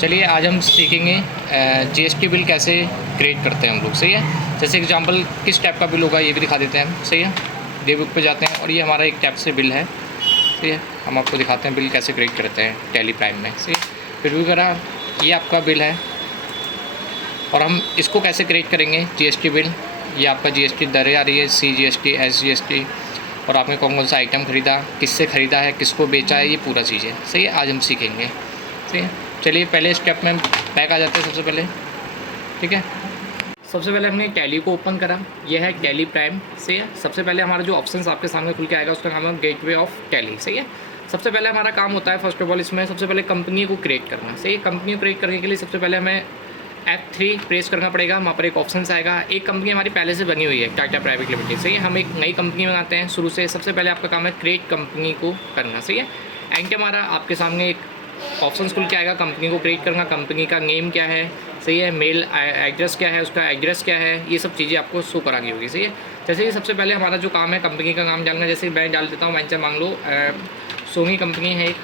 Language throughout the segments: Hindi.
चलिए आज हम सीखेंगे जीएसटी बिल कैसे क्रिएट करते हैं हम लोग। सही है। जैसे एग्जांपल किस टाइप का बिल होगा ये भी दिखा देते हैं हम। सही है। डे बुक पे जाते हैं और ये हमारा एक टाइप से बिल है। सही है। हम आपको दिखाते हैं बिल कैसे क्रिएट करते हैं टैली प्राइम में। सही है। फिर भी करा ये आपका बिल है और हम इसको कैसे क्रिएट करेंगे जीएसटी बिल। ये आपका जीएसटी दरें आ रही है, CGST, SGST और आपने कौन कौन सा आइटम ख़रीदा, किससे ख़रीदा है, किसको बेचा है, ये पूरा चीज़ है। सही है। आज हम सीखेंगे। सही है। चलिए पहले स्टेप में बैक आ जाते हैं सबसे पहले। ठीक है। सबसे पहले हमने टैली को ओपन करा। यह है टैली प्राइम। सही है। सबसे पहले हमारा जो ऑप्शंस आपके सामने खुल के आएगा उसका नाम है गेटवे ऑफ टैली। सही है। सबसे पहले हमारा काम होता है फर्स्ट ऑफ ऑल इसमें सबसे पहले कंपनी को क्रिएट करना। सही है। कंपनी को क्रिएट करने के लिए सबसे पहले हमें F3 प्रेस करना पड़ेगा। वहाँ पर एक ऑप्शन आएगा। एक कंपनी हमारी पहले से बनी हुई है, टाटा प्राइवेट लिमिटेड। सही है। हम एक नई कंपनी बनाते हैं शुरू से। सबसे पहले आपका काम है क्रिएट कंपनी को करना। सही है। एंटर हमारा आपके सामने एक ऑप्शंस खुल के आएगा कंपनी को क्रिएट करना। कंपनी का नेम क्या है, सही है, मेल एड्रेस क्या है, उसका एड्रेस क्या है, ये सब चीज़ें आपको शो करानी होगी। सही है। जैसे कि सबसे पहले हमारा जो काम है कंपनी का नाम जानना। जैसे मैं डाल देता हूँ, वेंचर मान लो सोनी कंपनी है, एक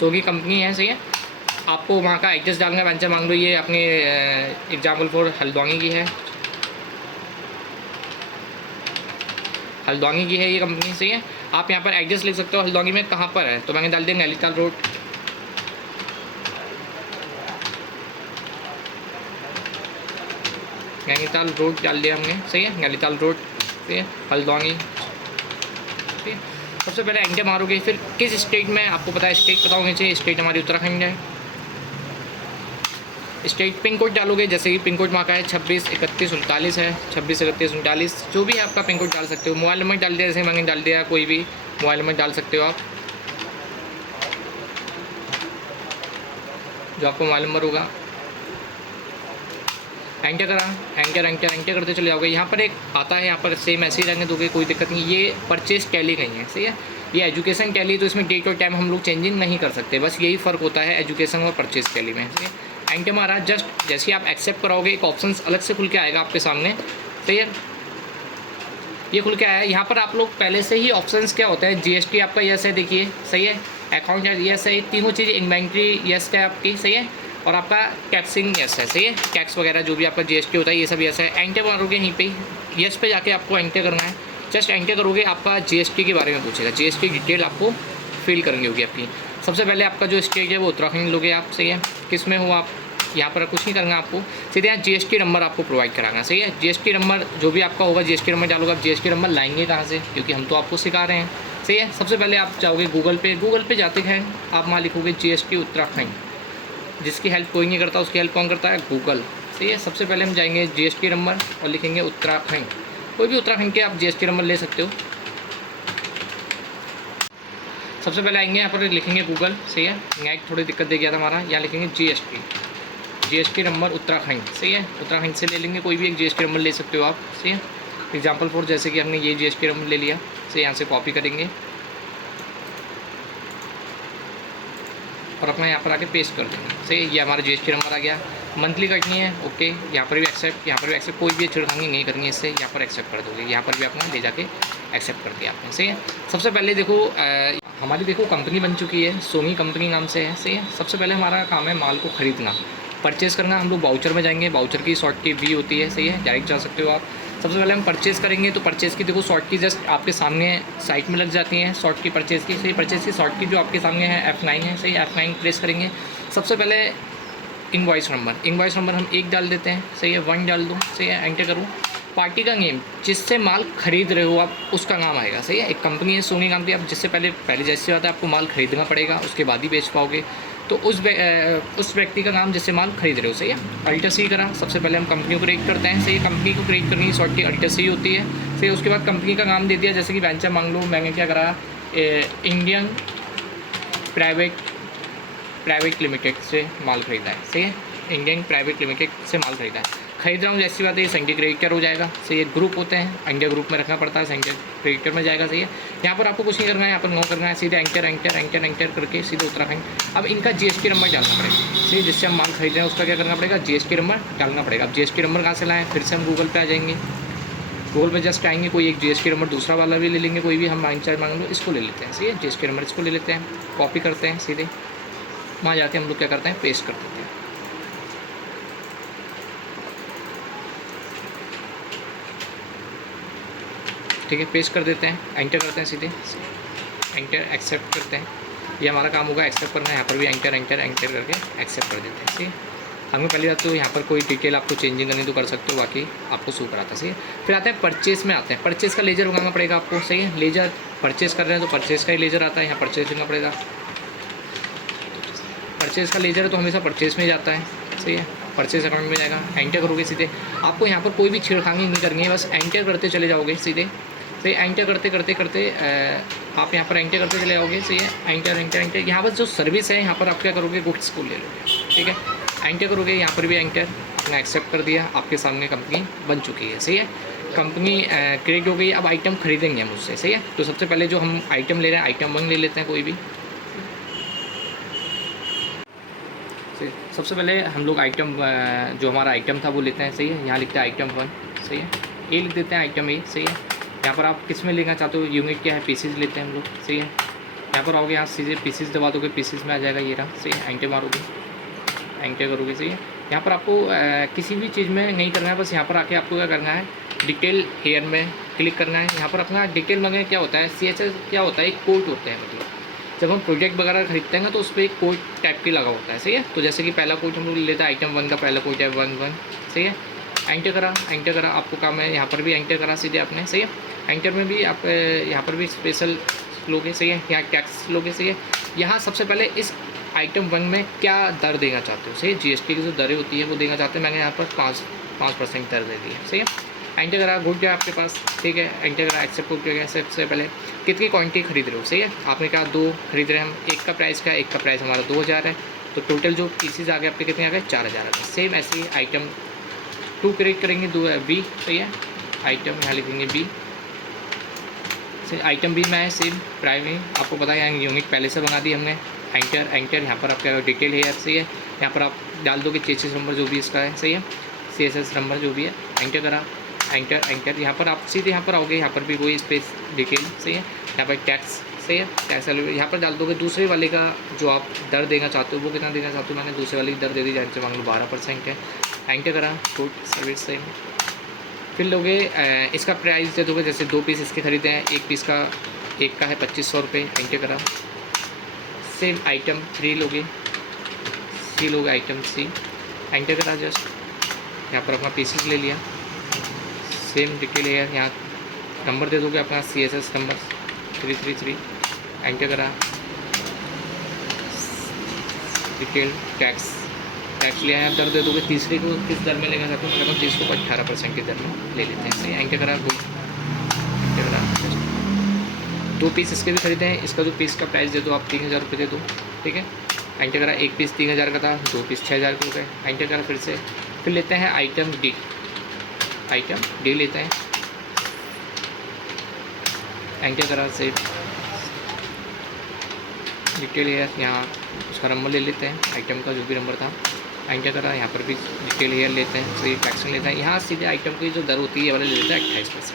सोनी कंपनी है। सही है। आपको वहाँ का एड्रेस डालना है। वेंचर मान लो ये अपने एग्जाम्पल फॉर हल्द्वानी की है, हल्द्वानी की है ये कंपनी। सही है। आप यहाँ पर एड्रेस लिख सकते हो हल्द्वानी में कहाँ पर है, तो मैंने डाल दिया नैनीताल रोड। नैनीताल रोड डाल दिया हमने। सही है। नैनीताल रोड। सही है। हल्द्वानी। ठीक है। सबसे पहले एंटर मारोगे। फिर किस स्टेट में, आपको पता है स्टेट पता होनी चाहिए। स्टेट हमारी उत्तराखंड है। स्टेट पिन कोड डालोगे। जैसे कि पिन कोड वहाँ का है 263139 है, 263139 जो भी है आपका पिन कोड डाल सकते हो। मोबाइल नंबर डाल दिया, जैसे मैंने डाल दिया, कोई भी मोबाइल नंबर डाल सकते हो आप, जो आपका मोबाइल नंबर होगा। एंटर करा, एंटर एंटर एंटर करते चले जाओगे। यहाँ पर एक आता है, यहाँ पर सेम ऐसे ही रहने दोगे, कोई दिक्कत नहीं। ये परचेज टैली नहीं है। सही है। ये एजुकेशन टैली, तो इसमें डेट और टाइम हम लोग चेंजिंग नहीं कर सकते। बस यही फ़र्क होता है एजुकेशन और परचेज टैली में। सही है। एंटर मारा। जस्ट जैसे ही आप एक्सेप्ट कराओगे एक ऑप्शन अलग से खुल के आएगा आपके सामने। सही है। ये खुल के आया है। यहाँ पर आप लोग पहले से ही ऑप्शंस क्या होता है, जीएसटी आपका यस है, देखिए। सही है। अकाउंट यस है, तीनों चीज़, इन्वेंट्री यस है आपकी। सही है। और आपका टैक्सिंग यस है। सही है। टैक्स वगैरह जो भी आपका जीएसटी होता है ये सब यस है। एंटर मारोगे यहीं पे, यस पे जाके आपको एंटर करना है। जस्ट एंटर करोगे, आपका जीएसटी के बारे में पूछेगा। जीएसटी डिटेल आपको फिल करनी होगी आपकी। सबसे पहले आपका जो स्टेट है वो उत्तराखंड लोगे आप। सही है। किस में हो आप, यहाँ पर कुछ नहीं करना आपको, सीधे यहाँ जीएसटी नंबर आपको प्रोवाइड कराना। सही है। जीएसटी नंबर जो भी आपका होगा, जीएसटी नंबर डालोगे। आप जीएसटी नंबर लाएंगे कहाँ से, क्योंकि हम तो आपको सिखा रहे हैं। सही है। सबसे पहले आप जाओगे गूगल पे जाते हैं आप, वहाँ लिखोगे जीएसटी उत्तराखंड। जिसकी हेल्प कोई नहीं करता, उसकी हेल्प कौन करता है, गूगल। सही है। सबसे पहले हम जाएंगे जीएसटी नंबर और लिखेंगे उत्तराखंड। कोई भी उत्तराखंड के आप जीएसटी नंबर ले सकते हो। सबसे पहले आएंगे यहाँ पर लिखेंगे गूगल। सही है। नेट थोड़ी दिक्कत दे गया था हमारा। यहाँ लिखेंगे जीएसटी नंबर उत्तराखंड। सही है। उत्तराखंड से ले लेंगे, कोई भी एक जीएसटी नंबर ले सकते हो आप। सही है। एग्जाम्पल फॉर जैसे कि हमने ये जीएसटी नंबर ले लिया। सही, यहाँ से कॉपी करेंगे और अपना यहाँ पर आके पेस्ट कर देंगे। सही, ये हमारा जीएसटी नंबर आ गया। मंथली कटनी है, ओके। यहाँ पर भी एक्सेप्ट, यहाँ पर भी एक्सेप्ट, कोई भी छिड़खानी नहीं करनी इससे। यहाँ पर एक्सेप्ट कर दोगे, यहाँ पर भी अपना ले जाके एक्सेप्ट कर दिया आपने। सही है। सबसे पहले देखो हमारी देखो कंपनी बन चुकी है, सोनी कंपनी नाम से है। सही है। सबसे पहले हमारा काम है माल को ख़रीदना, परचेज़ करना। हम लोग वाउचर में जाएंगे। वाउचर की शॉर्ट की वी होती है। सही है। डायरेक्ट जा सकते हो आप। सबसे पहले हम परचेज़ करेंगे, तो परचेज़ की देखो शॉर्ट की जस्ट आपके सामने साइट में लग जाती है शॉर्ट की परचेज़ की। सही। परचेज़ की शॉर्ट की जो आपके सामने है F9 है। सही। F9 प्रेस करेंगे। सबसे पहले इनवॉइस नंबर हम 1 डाल देते हैं। सही है। 1 डाल दो। सही है। एंटर करूँ। पार्टी का नेम, जिससे माल खरीद रहे हो आप, उसका नाम आएगा। सही है। एक कंपनी है सोनी कंपनी, आप जिससे पहले जैसी बात है आपको माल खरीदना पड़ेगा, उसके बाद ही बेच पाओगे। तो उस व्यक्ति का नाम जिससे माल खरीद रहे हो। सही है। अल्टर सी करा। सबसे पहले हम कंपनी को क्रिएट करते हैं। सही है। कंपनी को क्रिएट करनी शॉर्ट की अल्टर सी होती है। सही है। उसके बाद कंपनी का नाम दे दिया, जैसे कि वेंचर मांग लो। मैंने क्या करा, इंडियन प्राइवेट लिमिटेड से माल खरीदा है। सही है। इंडियन प्राइवेट लिमिटेड से माल खरीदा है, खरीद रहा हूँ, जैसी बात है ये सेंटर क्रेडिटर हो जाएगा। सही है। ग्रुप होते हैं, इंडिया ग्रुप में रखना पड़ता है, सेंटर क्रेडिटर में जाएगा। सही है। यहाँ पर आपको कुछ नहीं करना है, यहाँ पर नो करना है, सीधे एंटर करके सीधे उत्तराखंड। अब इनका जीएसटी नंबर डालना पड़ेगा। सही, जिससे हम माल खरीद रहे हैं उसका क्या करना पड़ेगा, जीएसटी नंबर डालना पड़ेगा। अब जीएसटी नंबर कहाँ से लाएँ, फिर से हम गूगल पे आ जाएंगे। गूगल पे जस्ट आएंगे, कोई एक जीएसटी नंबर दूसरा वाला भी ले लेंगे, कोई भी हम मांग लो, इसको ले लेते हैं। सही है। जीएसटी नंबर इसको ले लेते हैं, कॉपी करते हैं सीधे। वहाँ जाके हम लोग क्या करते हैं, पेस्ट कर देते हैं। ठीक है, पेस्ट कर देते हैं, एंटर करते हैं सीधे, एंटर एक्सेप्ट करते हैं। ये हमारा काम होगा एक्सेप्ट करना है। यहाँ पर भी एंटर एंटर एंटर करके एक्सेप्ट कर देते हैं। ठीक है, हमें पहली बात तो यहाँ पर कोई डिटेल आपको चेंजिंग करनी तो कर सकते हो, बाकी आपको शो कराता है। सही है, फिर आते हैं परचेस में आते हैं। परचेस का लेजर मंगाना पड़ेगा आपको। सही है, लेजर परचेस कर रहे हैं तो परचेस का ही लेजर आता है, यहाँ परचेस करना पड़ेगा। परचेस का लेजर है तो हमेशा परचेस में जाता है। सही है, परचेस अकाउंट में जाएगा, एंटर करोगे सीधे। आपको यहाँ पर कोई भी छेड़खानी नहीं करनी है, बस एंटर करते चले जाओगे सीधे। सही, एंटर करते करते करते आप यहाँ पर एंटर करते चले जाओगे। सही है, एंटर एंटर एंटर। यहाँ पर जो सर्विस है यहाँ पर आप क्या करोगे, गुड्स को ले लोगे। ठीक है, एंटर करोगे, यहाँ पर भी एंटर, अपना एक्सेप्ट कर दिया, आपके सामने कंपनी बन चुकी है। सही है, कंपनी क्रिएट हो गई। अब आइटम खरीदेंगे हम उससे। सही है, तो सबसे पहले जो हम आइटम ले रहे हैं, आइटम 1 ले लेते हैं कोई भी। सबसे पहले हम लोग आइटम जो हमारा आइटम था वो लेते हैं। सही है, यहाँ लिखते हैं आइटम 1। सही है, ए लिख देते हैं, आइटम ए। सही है, यहाँ पर आप किस में लेना चाहते हो, यूनिट क्या है, पीसीज लेते हैं हम लोग। सही है, यहाँ पर आओगे, यहाँ सीधे पीसीज दबा दोगे, पीसीज में आ जाएगा ये रहा। सही है, एंटर मारोगे, एंटर करोगे। सही है, यहाँ पर आपको किसी भी चीज़ में नहीं करना है, बस यहाँ पर आके आपको क्या करना है, डिटेल हेयर में क्लिक करना है। यहाँ पर अपना डिटेल में क्या होता है, CSS क्या होता है, एक कोड होता है। मतलब जब हम प्रोजेक्ट वगैरह खरीदते हैं तो उस पर एक कोड टाइप की लगा होता है। सही है, तो जैसे कि पहला कोड हम लोग लेते हैं, आइटम 1 का पहला कोड है 1 सही है, एंटर करा, एंटर करा, आपको काम है यहाँ पर भी एंटर करा सीधे आपने। सही है, एंटर में भी आप यहाँ पर भी स्पेशल लोगे। सही है, यहाँ टैक्स लोगे। सही है, यहाँ सबसे पहले इस आइटम 1 में क्या दर देना चाहते हो। सही है, GST की जो दरें होती है वो देना चाहते हैं, मैंने यहाँ पर 5% दर दे दी है। सही है, एंटर करा, गुड है आपके पास। ठीक है, एंटर करा, एक्सेप्ट हो गया। सबसे पहले कितनी क्वांटिटी खरीद रहे हो। सही है, आपने कहा 2 खरीद रहे हैं हम, एक का प्राइस क्या है, एक का प्राइस हमारा 2000 है, तो टोटल जो पीसीज आ गए आपके कितने आ गए, 4000 आ गए। सेम ऐसे ही आइटम 2 क्रिएट करेंगे, 2 बी। सही है, आइटम यहाँ लिखेंगे बी। आइटम बी में है सेम प्राइस में, आपको पता है यहाँ यूनिट पहले से बना दी हमने। एंटर एंटर, यहाँ पर आपका डिटेल है। सही है, यहाँ पर आप डाल दोगे चेसिस नंबर जो भी इसका है। सही है, CSS नंबर जो भी है, एंटर करा, एंटर एंटर। यहाँ पर आप सीधे यहाँ पर आओगे, यहाँ पर भी वही स्पेस डिटेल। सही है, यहाँ पर टैक्स। सही है, टैक्स यहाँ पर डाल दोगे। दूसरे वाले का जो आप दर देना चाहते हो वो कितना देना चाहते हो, मैंने दूसरे वाले की दर दे दी, जहाँ से मान लो 12% है। एंटर करा, गुड, सर्विस सेम। फिर लोगे इसका प्राइस दे दोगे, जैसे 2 पीस इसके खरीदे हैं, एक पीस का एक का है 2500 रुपये। एंटर करा, सेम आइटम 3 लोगे, सी लोगे, आइटम सी। एंटर करा, जस्ट यहाँ पर अपना पीसेस ले लिया, सेम डिटेल है। यहाँ नंबर दे दोगे अपना CSS नंबर 333। एंटर करा, डिटेल टैक्स लिया है, दर दे दोगे। तीसरे को किस दर में लेना चाहते हो, मैं कहता हूँ तीसरे को 18% की दर में ले लेते हैं। सही, एंटर करा, गुड, एंटर करा। 2 पीस इसके भी खरीदे हैं, इसका जो पीस का प्राइस दे दो आप 3000 रुपये दे दो। ठीक है, एंटर करा, एक पीस 3000 का था, 2 पीस 6000 के हो गए। एंटर करा फिर से, फिर लेते हैं आइटम डी, आइटम डी लेते हैं, एंटर करा, सेव, डिटेल है, यहाँ उसका नंबर ले लेते हैं, आइटम का जो भी नंबर था। एंटर करा, यहाँ पर भी डिटेल हेयर लेते हैं, सही, टैक्सन लेते हैं। यहाँ सीधे आइटम की जो दर होती है वाले ले लेते हैं 28%।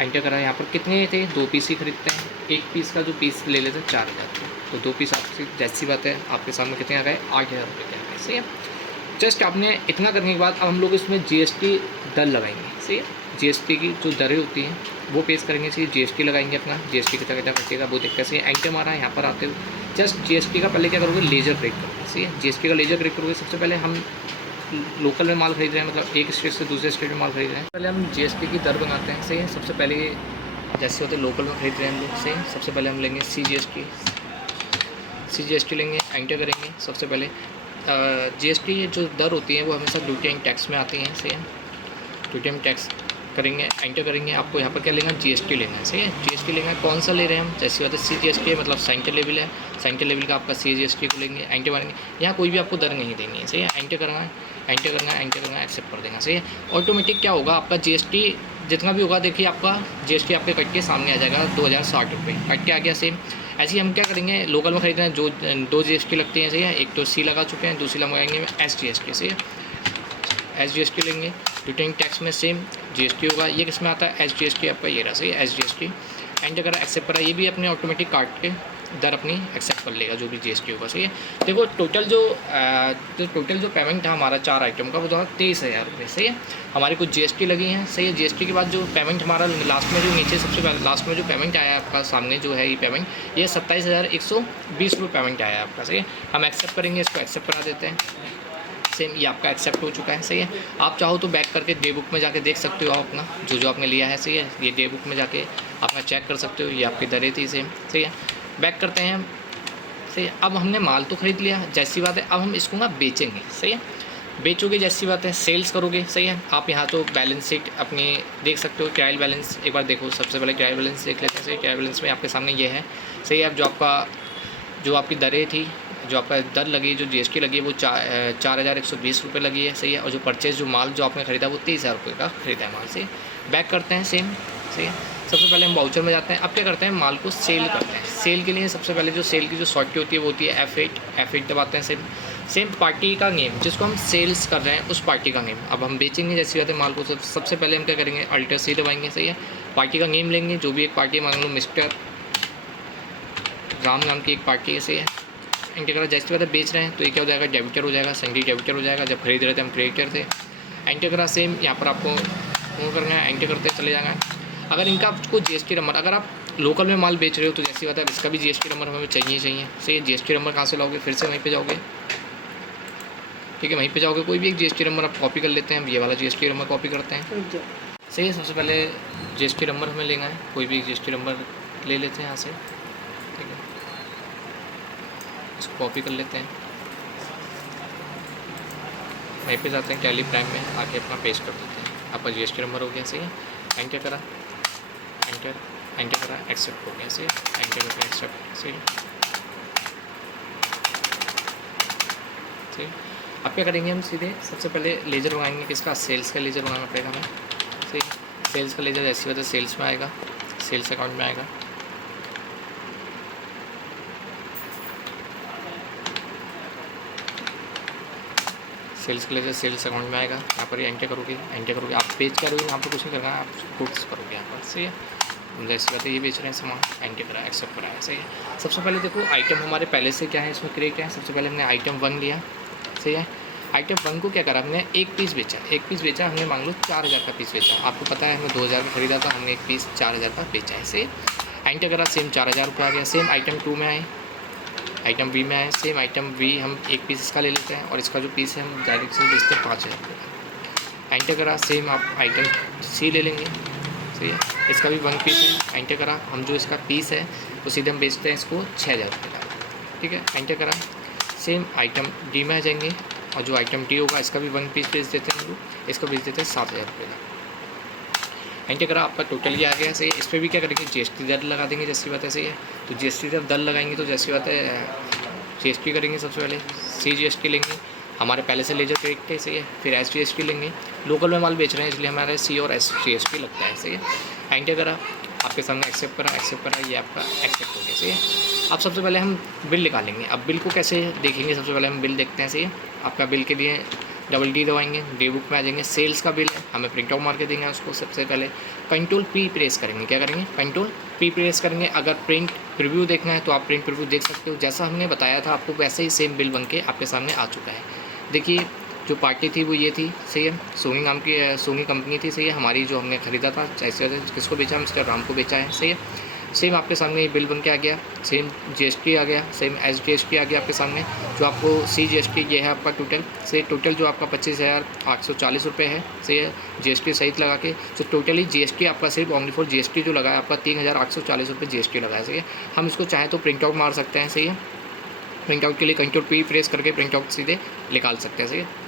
एंटर करा, यहाँ पर कितने थे, 2 पीस ही खरीदते हैं, एक पीस का जो पीस ले लेते हैं 4000, तो 2 पीस आपसे जैसी बात है आपके सामने कितने आ गए, 8000 रुपये के आ गए। सही है, जस्ट आपने इतना करने के बाद अब हम लोग इसमें GST दर लगाएंगे। सही है, GST की जो दरें होती हैं वो पेश करेंगे। सही, GST लगाएंगे अपना, GST कितना कितना बचेगा वो देखते हैं। सही, एंटर मारा, यहाँ पर आते हो, जस्ट GST का पहले क्या करोगे, लेजर क्रिएट करोगे। सही है, GST का लेजर क्रिएट करोगे। सबसे पहले हम लोकल में माल खरीद रहे हैं, मतलब एक स्टेट से दूसरे स्टेट में माल खरीद रहे हैं, पहले हम GST की दर बनाते हैं। सही है, सबसे पहले जैसे होते लोकल में खरीद रहे हैं हम लोग। सही है, सबसे पहले हम लेंगे CGST लेंगे, एंटर करेंगे। सबसे पहले GST जो दर होती है वो हमेशा ड्यूटी एंड टैक्स में आती हैं। सही है, ड्यूटी एंड टैक्स करेंगे, एंटर करेंगे। आपको यहाँ पर क्या लेना है, GST लेना है। सही है, GST लेना है, कौन सा ले रहे हैं हम, जैसी बात है CGST है, मतलब सेंटर लेवल है, सेंटर लेवल का आपका CGST को लेंगे, एंटर मारेंगे। यहाँ कोई भी आपको दर नहीं देनी है। सही है, एंटर करना है, एंटर करना है, एंटर करना है, एक्सेप्ट कर देना। सही है, ऑटोमेटिक क्या होगा, आपका GST जितना भी होगा, देखिए आपका GST आपके कट के सामने आ जाएगा, 2060 रुपये कट के आ गया। सेम ऐसे ही हम क्या करेंगे, लोकल में खरीद रहे हैं, जो 2 GST लगती हैं। सही है, एक तो C लगा चुके हैं, दूसरी लगाएंगे SGST। सही है, SGST लेंगे, ड्यूटी टैक्स में सेम GST होगा। ये किस में आता है, SGST आपका ये रहा। सही है, SGST एंटर करा, एक्सेप्ट करा, ये भी अपने ऑटोमेटिक काट के दर अपनी एक्सेप्ट कर लेगा जो भी जीएसटी होगा। सही है। देखो टोटल जो पेमेंट था हमारा 4 आइटम का वो था 23,000 रुपये। सही है। हमारी कुछ जीएसटी लगी हैं। सही है। जीएसटी के बाद जो पेमेंट हमारा लास्ट में जो नीचे सबसे पहले लास्ट में जो पेमेंट आया आपका सामने जो है ये पेमेंट ये 27,120 रुपये पेमेंट आया है आपका। सही है। हम एक्सेप्ट करेंगे, इसको एक्सेप्ट करा देते हैं। सेम ये आपका एक्सेप्ट हो चुका है। सही है। आप चाहो तो बैक करके डे बुक में जाके देख सकते हो आप अपना जो आपने लिया है। सही है। ये डे बुक में जाके अपना चेक कर सकते हो, ये आपकी दरें थी सेम। सही है। बैक करते हैं हम। सही है। अब हमने माल तो ख़रीद लिया, जैसी बात है अब हम इसको ना बेचेंगे। सही है। बेचोगे जैसी बात है, सेल्स करोगे। सही है। आप यहाँ तो बैलेंस शीट अपनी देख सकते हो, ट्रायल बैलेंस एक बार देखो। सबसे पहले ट्रायल बैलेंस देख लेते हैं। सही। ट्रायल बैलेंस में आपके सामने ये है। सही है। अब जो आपकी दरें थी, जो आपका दर लगी, जो जीएसटी लगी है वो 4,120 रुपये लगी है। सही है। और जो परचेज जो माल जो आपने ख़रीदा वो 30,000 रुपये का ख़रीदा है माल। से बैक करते हैं सेम। सही है। सबसे पहले हम वाउचर में जाते हैं। अब क्या करते हैं, माल को सेल करते हैं। सेल के लिए सबसे पहले जो सेल की जो शॉर्ट की होती है वो होती है F8 दबाते हैं। सेम पार्टी का नेम जिसको हम सेल्स कर रहे हैं उस पार्टी का नेम। अब हम बेचेंगे जैसी बात है माल को, सबसे पहले हम क्या करेंगे, अल्टर C दबाएंगे। सही है। पार्टी का नेम लेंगे, जो भी एक पार्टी मान लो मिस्टर राम नाम की एक पार्टी है। सही है। एंटर करा। जैसे बात है बेच रहे हैं तो ये क्या हो जाएगा, डेबिटर हो जाएगा, सेंडी डेबिटर हो जाएगा। जब खरीद रहे थे हम क्रेडिटर थे। एंटर करा। सेम यहाँ पर आपको वो करना है, एंटर करते चले जाना है। अगर इनका आपको जीएसटी नंबर, अगर आप लोकल में माल बेच रहे हो तो जैसी बात है इसका भी जीएसटी नंबर हमें चाहिए। सही है। जीएसटी नंबर कहाँ से लाओगे, फिर से वहीं पे जाओगे। ठीक है। वहीं पे जाओगे, कोई भी एक जीएसटी नंबर आप कॉपी कर लेते हैं। ये वाला जीएसटी नंबर कॉपी करते हैं। सही है। सबसे पहले जीएसटी नंबर हमें लेना है, कोई भी जीएसटी नंबर ले लेते हैं यहाँ से। ठीक है। इसको कॉपी कर लेते हैं, वहीं पे जाते हैं टैली प्राइम में, आके अपना पेस्ट कर देते हैं। आपका जीएसटी नंबर हो गया। सही है। एंटर करा, एंटर करा, एक्सेप्ट हो गया। सही है। एंटर करके एक्सेप्ट। सही। सही। अब क्या करेंगे, हम सीधे सबसे पहले लेजर मंगाएंगे। किसका, सेल्स का लेजर मंगाना पड़ेगा हमें। सही। सेल्स का लेजर ऐसी वजह सेल्स में आएगा, सेल्स अकाउंट में आएगा। सेल्स का लेजर सेल्स अकाउंट में आएगा। यहाँ पर एंटर करोगे, आप पेज करोगे, यहाँ पर कुछ नहीं करना है, आप गुड्स करोगे यहाँ पर। सही है। जैसे बात है ये बेच रहे हैं सामान, एंटर करा, एक्सेप्ट कराया। सही है। सबसे पहले देखो आइटम हमारे पहले से क्या है इसमें क्रिएट है। सबसे पहले हमने आइटम 1 लिया। सही है। आइटम 1 को क्या करा, हमने एक पीस बेचा। हमने मान लो 4,000 का पीस बेचा। आपको पता है हमें 2,000 का खरीदा था, हमने एक पीस 4,000 का बेचा है। सही है। एंटर करा। सेम 4,000 रुपये आ गया। सेम आइटम 2 में आए, आइटम बी में आए। सेम आइटम बी हम एक पीस इसका ले लेते हैं और इसका जो पीस है हम डायरेक्ट से बेचते हैं 5,000 रुपये का। एंटर करा। सेम आप आइटम सी ले लेंगे। सही है। इसका भी 1 पीस है। एंटर करा। हम जो इसका पीस है वो सीधे हम बेचते हैं इसको 6,000 रुपये का। ठीक है। एंटर करा। सेम आइटम डी में आ जाएंगे और जो आइटम डी होगा इसका भी 1 पीस बेच देते हैं हम लोग, इसको बेच देते हैं 7,000 रुपये का। एंटर करा। आपका टोटल ये आ गया। सही है। इस पर भी क्या करेंगे, जीएसटी दर लगा देंगे जैसी बात है। सही है। तो जीएसटी जब दर लगाएंगे तो जैसी बात है जीएसटी करेंगे। सबसे पहले CGST लेंगे, हमारे पहले से लेजर क्रेडिट है। सही है। फिर SGST लेंगे, लोकल में माल बेच रहे हैं इसलिए हमारे C और SGST लगता है। सही है। एंटर करा। आपके सामने एक्सेप्ट करा, ये आपका एक्सेप्ट हो गया। सही है। अब सबसे पहले हम बिल निकालेंगे। अब बिल को कैसे देखेंगे, सबसे पहले हम बिल देखते हैं। सही है। आपका बिल के लिए डबल D दबाएंगे, डे बुक में आ जाएंगे। सेल्स का बिल है, हमें प्रिंट आउट मार के देंगे उसको। सबसे पहले कंट्रोल P प्रेस करेंगे। क्या करेंगे, कंट्रोल P प्रेस करेंगे। अगर प्रिंट प्रीव्यू देखना है तो आप प्रिंट प्रीव्यू देख सकते हो। जैसा हमने बताया था आपको वैसे ही सेम बिल बन के आपके सामने आ चुका है। देखिए जो पार्टी थी वो ये थी। सही है। सोनी नाम की सोनी कंपनी थी। सही है। हमारी जो हमने ख़रीदा था, जैसे किसको बेचा, मिस्टर राम को बेचा है। सही है। सेम आपके सामने ये बिल बन के आ गया। सेम GST आ गया, सेम SGST आ गया आपके सामने। जो आपको CGST ये है आपका टोटल से टोटल जो आपका 25,840 रुपये है। सही है। GST सहित लगा के जो टोटली GST आपका सिर्फ ओनली फॉर GST जो लगा है आपका 3,840 रुपये GST लगा है। सही है। हम इसको चाहें तो प्रिंट आउट मार सकते हैं। सही है। प्रिंट आउट के लिए कंट्रोल P प्रेस करके प्रिंट आउट सीधे निकाल सकते हैं। सही है।